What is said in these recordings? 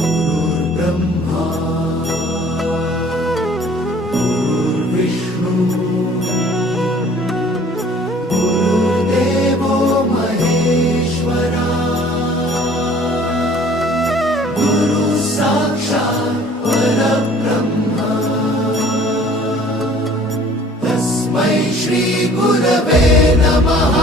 गुरुर्ब्रह्मा गुरुर्विष्णू गुरुर्देवो महेश्वरा गुरु साक्षात् परब्रह्म तस्मै श्री गुरवे नमः।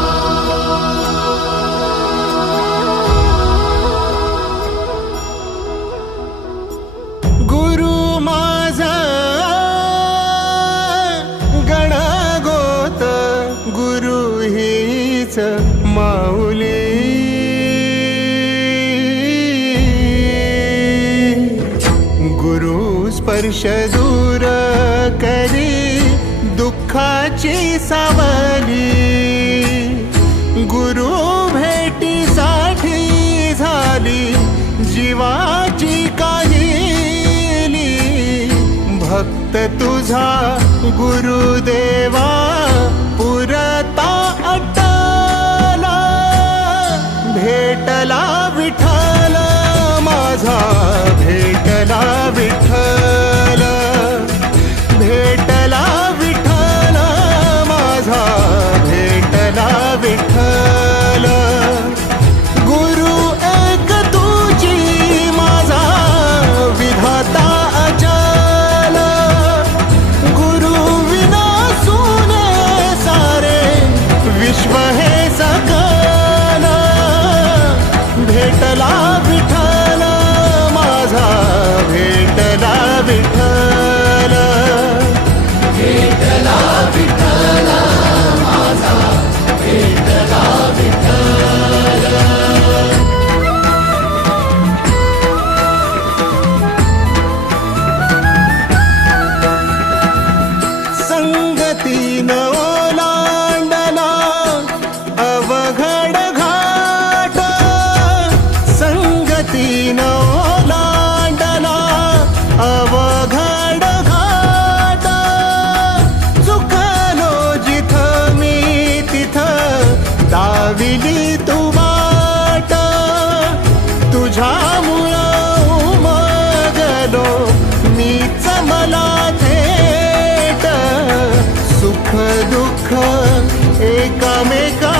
माऊली गुरु स्पर्श दूर करी दुःखाची सावली गुरु भेटीसाठी झाली जीवाची काहिली भक्त तुझा गुरुदेवा पुरता भेटला विठ्ठल माझा भेटला विठ्ठल भेटला विठ्ठल माझा भेटला विठ्ठल गुरु एक तुझी माझा विधाता अचल गुरु विना सुने सारे विश्व हे सकल भेटला विठ्ठल माझा भेटला विठ्ठल भेटला विठ्ठल माझा भेटला विठ्ठल। संगतीन ओलांडला अवघड घाट संगतीन ओलांडला अवघड घाट चुकलो जिथं मी तिथं दाविली तू वाट तुझ्यामुळं उमगलो मीच मला थेट सुख दुःख एकामेका